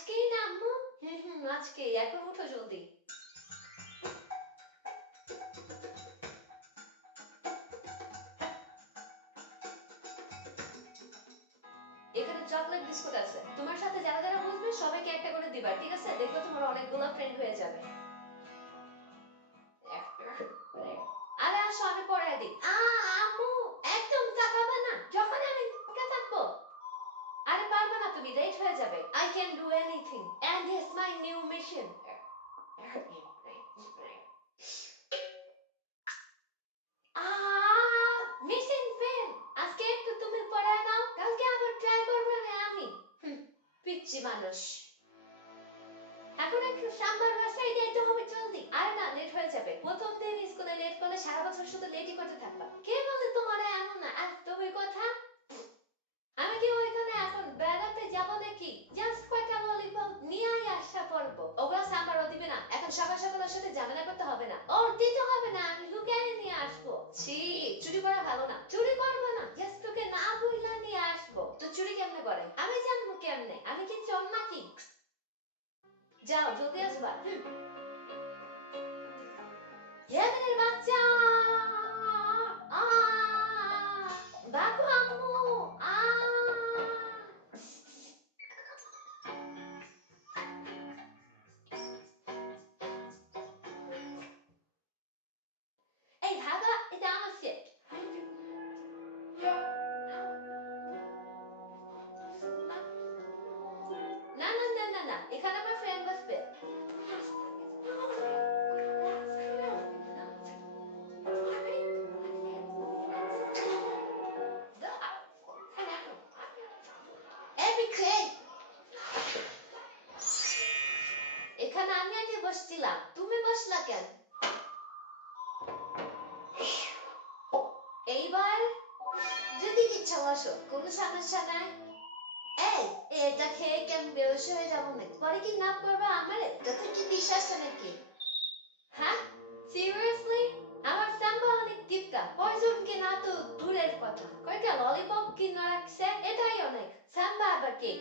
আজকেই না আম্মু? আজকেই। এখন উঠো জলদি। এখানে চকলেট বিস্কুট আছে। তোমার সাথে যারা যারা বসবে সবাইকে একটা করে দিবা, ঠিক আছে? দেখবে তোমার অনেকগুলো ফ্রেন্ড হয়ে যাবে। আরে আসো, আমি পড়ায় দিই। আম্মু, একদম তাকাবে না যখন আমি থাকবো। আরে পারবে না, তুমি লেট হয়ে যাবে। I can do anything and it's my new mission. Missing pen. আজকে একটু তুমি পড়ায় দাও, কালকে আবার ট্রাই করবে না আমি। পিচ্ছি মানুষ। এখন একটু সাম্বার বাসায় যেতে হবে জলদি। আরে না, লেট হয়ে যাবে। প্রথম দিন স্কুলে লেট করলে সারা বছর শুধু লেটই করতে থাকবা। কে বলে তোমার এমন না আর তুমি কথা? আমি কি ওইখানে এখন বেড়াতে যাব নাকি? জাস্ট কয়টা ললিপপ নিয়ে আসা পড়বো। ওগুলো সাম্বারও দিবে না। এখন সকাল সকাল ওর সাথে ঝামেলা করতে হবে না। ওর দিতে হবে না, আমি লুকিয়ে নিয়ে আসবো। ছি, চুরি করা ভালো না। চুরি করবো না, জাস্ট তোকে না বইলা নিয়ে আসবো। তো চুরি কেমনে করে আমি জানবো কেমনে? আমি কি চোর নাকি? যাও জলদি আসবা। ইয়ামিনের বাচ্চা। বাবু আম্মু। আ এই ভাগা, এটা আমার সেট। না না না না না, এখানে আমার ফ্রেন্ড বসবে। এখানে আমি আগে বসছিলাম, তুমি বসলা কেন? এইবার যদি ইচ্ছা বসো, কোনো সমস্যা নাই। এই, এটা খেয়ে কেন বেহোশ হয়ে যাবো নাকি? পরে কি না করবে আমারে? তোকে কি বিশ্বাস নাকি? হ্যাঁ, সিরিয়াসলি? আমার সাম্বা অনেক টিপকা, পয়জন কিনা তো দূরের কথা, কয়টা ললিপপ কিনে রাখছে এটাই অনেক। সাম্বা আবার কি?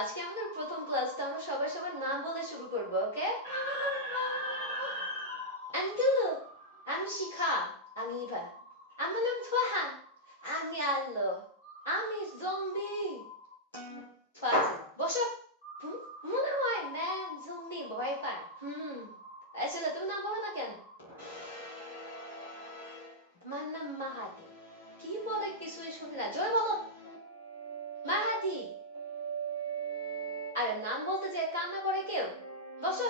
আজকে আমাদের প্রথম ক্লাসটা, আমরা সবাই সবার নাম বলে শুরু করবো, ওকে? আঙ্কেল, আমি শিখা। আমি ইভা। আমার নাম ফাহান। আমি আল্লো। আমি জম্বি। ফাজিল, বসো। মনে হয় ম্যান জম্বি ভয় পায়। আসলে তুমি নাম বলো না কেন? আমার নাম মাহাদি। কি বলে কিছুই শুনি না, জয় বলো। মাহাদি। আরে নাম বলতে যে কান্না করে কেউ। বসো।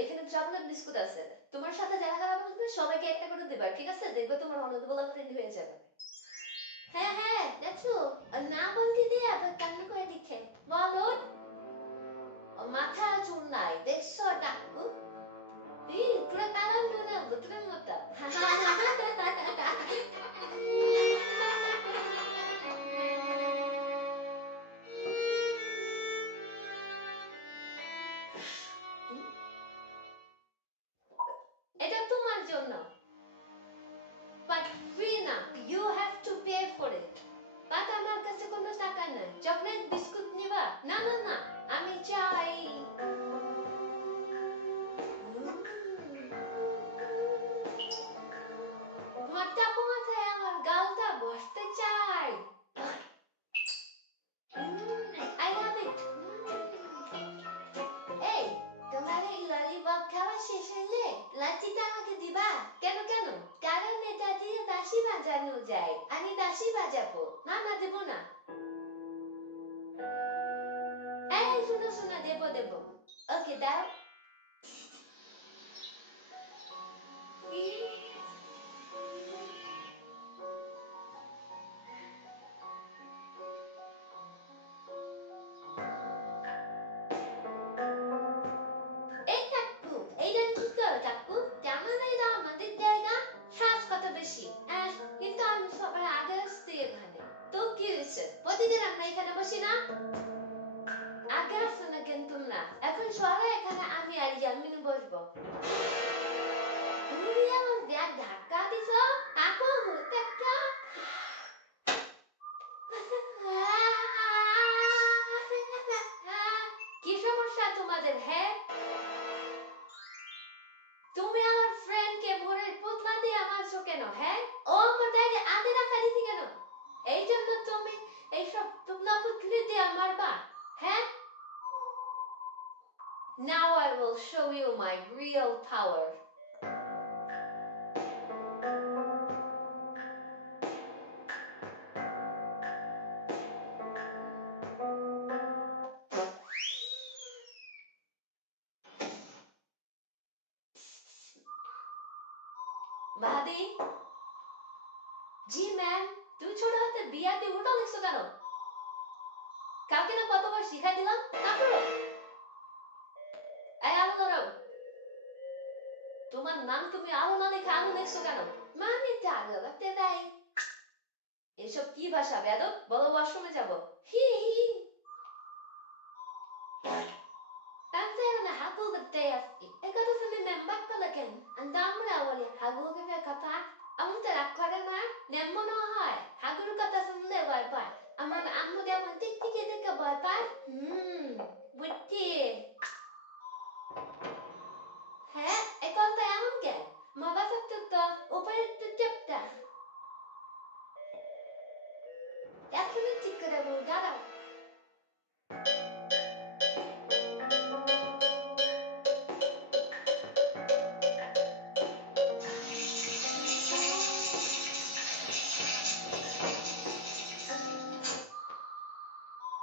এখানে চকলেট বিস্কুট আছে। তোমার সাথে যারা যারা বসবে সবাইকে একটা করে দিবা, ঠিক আছে? দেখবে তোমার অনেকগুলো ফ্রেন্ড হয়ে যাবে। হ্যাঁ হ্যাঁ, দেখছো? না বলতে দিয়ে আবার কান্না করে দিচ্ছে। বলো। মাথা চুল নাই, দেখছো ডাকু? পুরো কালার নুনে ভুতুরের মতো। এটা তোমার জন্য, বাট ফ্রি না, you have to pay for it. But আমার কাছে কোনো টাকা নাই। চকলেট বিস্কুট নিবা? না না না, আমি চাই। তোমার চাপা মাথায় আমার গালটা বসতে চাই। আই লাভ ইট। এই, তোমার এই ললিপপ খাওয়া শেষ হইলে লাঠিটা আমাকে দিবা। কেন কেন? কারণ এটা দিয়ে বাঁশি বাজানো যায়, আমি বাঁশি বাজাবো। না না, দেবো না। এই শোনো শোনো, দেবো দেবো। ওকে দাও। এই কাকু, এইটা কি করো কাকু? জানো না এটা আমাদের জায়গা? শ্বাস কত বেশি। কিন্তু আমি সবার আগে আসছি এখানে। তো কি হয়েছে? প্রতিদিন আমরা এখানে বসি না? আগে আসছো না কেন তোমরা? এখন সবাই এখানে আমি আর আমাদের, হ্যাঁ? তুমি আমার ফ্রেন্ডকে ভোরের পুতলা দিয়ে মারছো কেন, হ্যাঁ? ও আমার ব্যাগে আধে রাখা দিছি কেন? এই জন্য তুমি এইসব টুকলা পুতলি দিয়ে মারবা, হ্যাঁ? Now I will show you my real power. Mahadi, জি ম্যাম, তুমি ছোট হাতে বিয়াতে উল্টো লিখছো কেন? কালকে না কতবার শিখাই দিলাম, না করো। এই আলো ধরো। তোমার নাম তুমি আলো না লিখে আলো লিখছো কেন? মানে টাকা লাগতে দেয়। এসব কি ভাষা বেদব? বলো ওয়াশরুমে যাবো। হি হি। أنا هقول بالتياسي إكتو سمي من بكلكن أن دامرا ولي هقول في كتا أمون تلعب كورنا نمونا هاي هقول كتا سملي باي باي أمان أمو دي أمان تك تك تك باي باي بوتي ها إكالتا يامن كن ما بس تتا وبير تتبتا يأكلن تكرا بودارا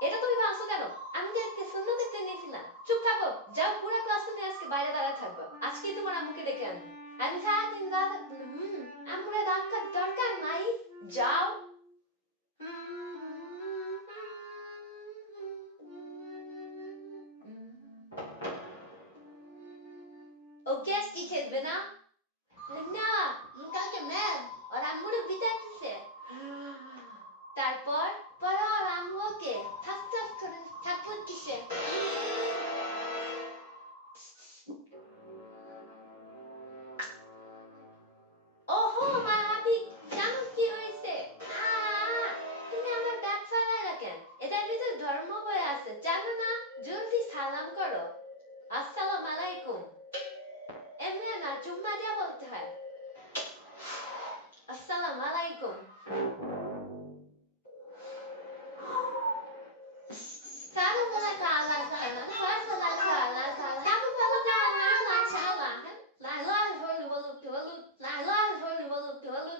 এটা তুমি ভাঙছো কেন? আমি যে আজকে শূন্য দেখতে নিয়েছিলাম। চুপ থাকো, যাও পুরো ক্লাস তুমি আজকে বাইরে দাঁড়ায় থাকবা। আজকে তোমার আম্মুকে ডেকে আনবো। আমি সারাদিন দাঁড়া আম্মুরে ডাকার দরকার নাই। যাও। ও গ্যাসটি খেলবে না? না, কালকে ম্যাম ওর আম্মুরে পিটাইতেছে। তারপর পরে ওর আম্মুকে ঠাস ঠাস করে থাপ্পড় দিছে। ওহো মায়াবী, জানো কি হয়েছে? তুমি আমার ব্যাগ ফালাইলা কেন? এটার ভিতর ধর্ম বই আছে, জানো না? জলদি সালাম করো। আসসালামু আলাইকুম। এমনি না, চুম্মা দিয়া বলতে হয়। আসসালামু আলাইকুম। সালাম আলাইকুম আল্লাহ সালাম সালাম আল্লাহ সালাম কাকু বলো তো আল্লাহ সালাম লা ইলাহা ইল্লাল্লাহ লা ইলাহা ইল্লাল্লাহ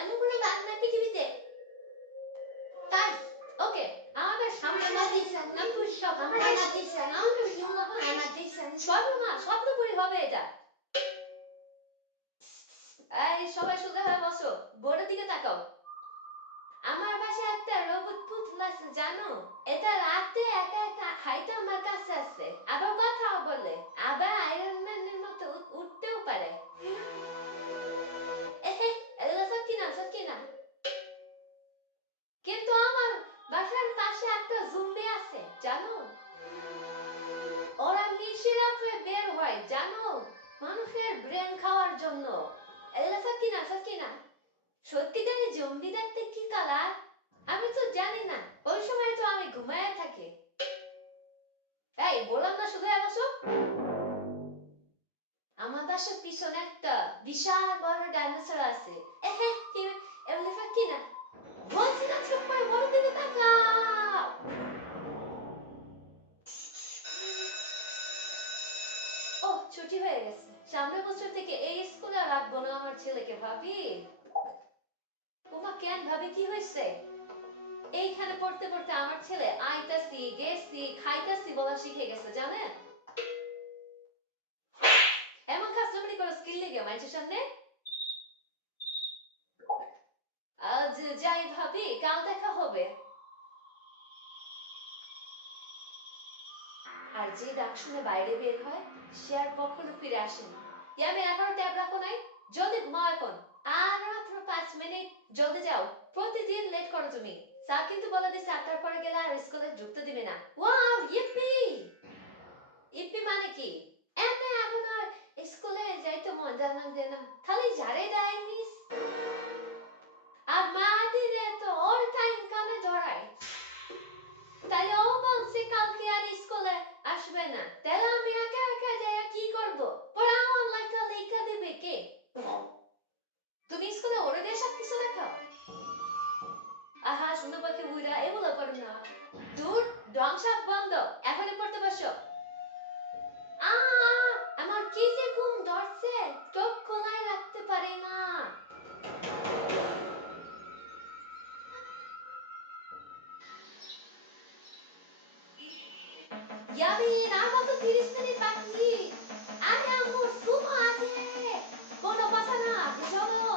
এমন কোনো গান নাই পৃথিবীতে। তাই ওকে আমাদের সামনে দিচ্ছেন না পুষ্প আমার দিচ্ছেন আমার দিচ্ছেন সর্বনাশ শব্দপুরি হবে এটা। এই সবাই সোজা হয়ে বসো, বোর্ডের দিকে তাকাও। আমার বাসায় একটা রোবট পুতুল আছে জানো? এটা রাতে একা একা হাইটা আমার কাছে আছে, আবার কথাও বলে, আবার আয়রন ম্যানের মতো উঠতেও পারে। এহে, এগুলো সত্যি না সত্যি না। কিন্তু আমার বাসার পাশে একটা জুম্বি আছে জানো? ওরা নিশিরাতে বের হয় জানো, মানুষের ব্রেন খাওয়ার জন্য। এগুলো সত্যি না সত্যি না। সত্যিকারের জম্বি দেখতে কি কালার? আমি তো জানি না, ওই সময় তো আমি ঘুমায় থাকি। এই বললাম না শুধু বসো। আমার বাসার পিছনে একটা বিশাল বড় ডাইনোসর আছে। এহে, এগুলো সত্যি না। বলছি না চুপ করে বড় দিকে তাকাও। ও ছুটি হয়ে গেছে, সামনের বছর থেকে এই স্কুলে রাখবো না আমার ছেলেকে। ভাবি ওমা কেন ভাবি কি হয়েছে? এইখানে পড়তে পড়তে আমার ছেলে আইতাছি গেছি খাইতাছি বলা শিখে গেছে জানেন? এমন কাস্টমারি করে স্কিল লেগে মানুষের সামনে। আজ যাই ভাবি, কাল দেখা হবে। আর যে ডাক শুনে বাইরে বের হয় সে আর কখনো ফিরে আসে না। ইয়ামিন এখনো ট্যাব রাখো নাই? জলদি ঘুমাও এখন। আর মাত্র 5 মিনিট, জলদি যাও। প্রতিদিন লেট করো তুমি। স্যার কিন্তু বলে দিচ্ছে 8টার পরে গেলে আর স্কুলে ঢুকতে দিবে না। ওয়াও ইপ্পি। ইপ্পি মানে কি? এমনি এখন আর স্কুলে যাইতে মন জানাবে না, খালি ঝাড়ে দেয় মিস। আর মাদিরে তো অল টাইম কানে ধরায়। তাইলে ও বলছে কালকে আর স্কুলে আসবে না। ধ্বংসাপ বন্ধ, এখনই পড়তে বসো। আ আমার কি যে ঘুম ধরছে, চোখ খোলাই রাখতে পারি না। ইয়ামিন, আর মাত্র 30 মিনিট বাকি। আরে আম্মু, সুমো আছে। কোনো কথা না, চলো।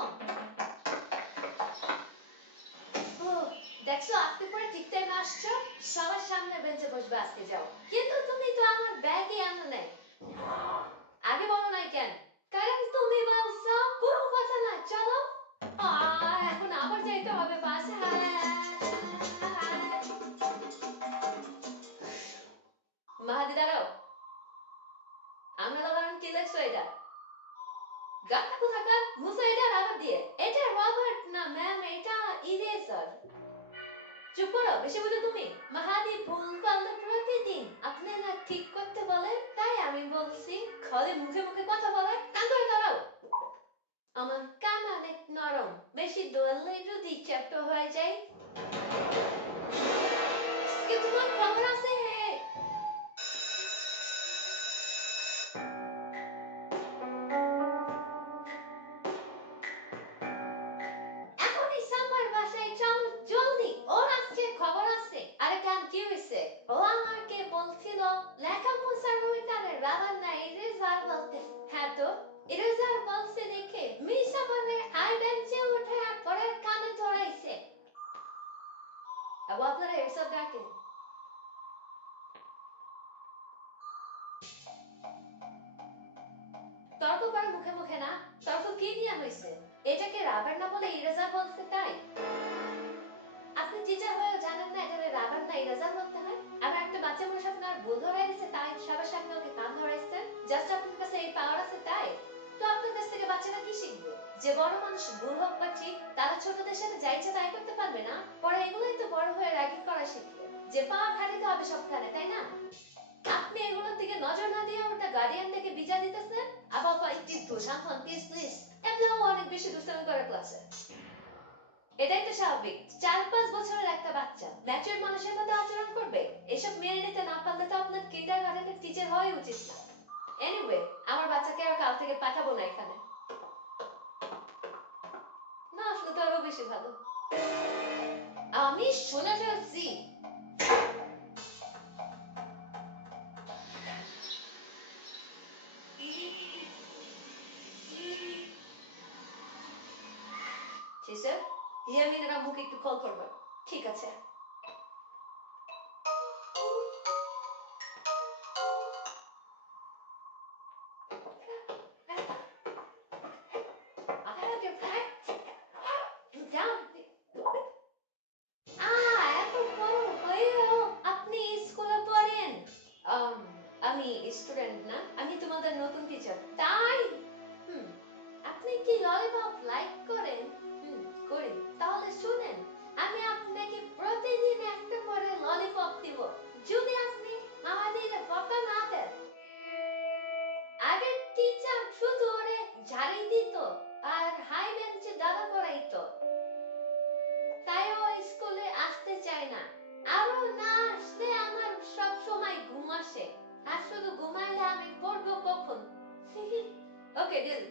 উহ, দেখছো আজকে পরে ঠিক টাইমে আসছো। সবার সামনে বেঞ্চে বসবে আজকে, যাও। কিন্তু তুমি তো আমার ব্যাগই আনো নাই। আগে বলো নাই কেন? কারণ তুমি বলছো কোনো কথা না, চলো। এখন আবার যাইতে হবে বাসায়। মাহাদি দাঁড়াও। আমরা দাঁড়ান, কি লেখছো এটা? গাটা কোথাকার, মুসা এটা রাবার দিয়ে। এটা রবার্ট না ম্যাম, এটা ইরেজার। চুপ করো, বেশি বুঝো তুমি। মাহাদি ভুল করলে প্রতিদিন আপনি না ঠিক করতে বলেন, তাই আমি বলছি খালি মুখে মুখে কথা বলে। কান ধরে দাঁড়াও। আমার কান অনেক নরম, বেশি দৌড়লে যদি চ্যাপ্টা হয়ে যায়। আজকে তোমার খবর আছে। এখনই সাম্বার বাসায় চলো, জলদি। ওর আজকে খবর আছে। আরে কেন, কি হয়েছে? ও আমাকে বলছিল লেখা মুছার ভিতরে রাবার না ইরেজার বলতে। হ্যাঁ তো, ইরেজার বলছে দেখে মিস আমারে হাই বেঞ্চে উঠে পরের কানে ধরাইছে। আবু আপনারা এসব ডাকেন? তর্ক করে মুখে মুখে না। তর্ক কি নিয়ে হয়েছে? এটাকে রাবার না বলে ইরেজার বলছে তাই? আপনি টিচার হয়েও জানেন না এটা রাবার না ইরেজার বলতে হয়? আবার একটা বাচ্চা মনের সাথে আর ভুল ধরাই দিছে, তাই সবার সামনে ওকে কান ধরাইছেন। জাস্ট আপনার কাছে এই পাওয়ার আছে তাই? তো আপনার কাছ থেকে বাচ্চারা কি শিখবে? যে বড় মানুষ ভুল হোক বা ঠিক, তারা ছোটদের সাথে যা ইচ্ছা তাই করতে পারবে না? পরে এগুলোই তো বড় হয়ে র্যাগিং করা শিখবে। যে পাওয়ার খাটিতে হবে সবখানে, তাই না? আপনি এগুলোর দিকে নজর না দিয়ে ওটা গার্ডিয়ান থেকে বিচার দিতেছেন। আবার একটু শান্ত হন প্লিজ প্লিজ। এমনিও অনেক বেশি দুষ্টামি করে ক্লাসে। এটাই তো স্বাভাবিক। 4-5 বছরের একটা বাচ্চা ম্যাচিউর মানুষের মতো আচরণ করবে। এসব মেনে নিতে না পারলে তো আপনার কিন্ডারগার্টেনের টিচার হওয়াই উচিত না। এনিওয়ে, আমার বাচ্চাকে আর কাল থেকে পাঠাবো না এখানে। না আসলে তো আরো বেশি ভালো। আমি শুনে ফেলছি। স্যার, ইয়ামিনের আম্মুকে একটু কল করবেন। ঠিক আছে। এত বড় হয়েও আপনি স্কুলে পড়েন? আম, আমি স্টুডেন্ট না, আমি তোমাদের নতুন টিচার। তাই? হুম, আপনি কি ললিপপ লাইক করেন? হুম, করি। তাহলে শুনেন, আমি আপনাকে প্রতিদিন একটা করে ললিপপ দিব যদি আপনি আমাদের বকা না দেন। আগের টিচার শুধু ওরে ঝাড়ি দিত আর হাই বেঞ্চে দাঁড়া করাইতো, তাই ও স্কুলে আসতে চায় না। আরো না আসলে আমার সব সময় ঘুম আসে, আর শুধু ঘুমাইলে আমি পড়বো কখন? ওকে, ডিল।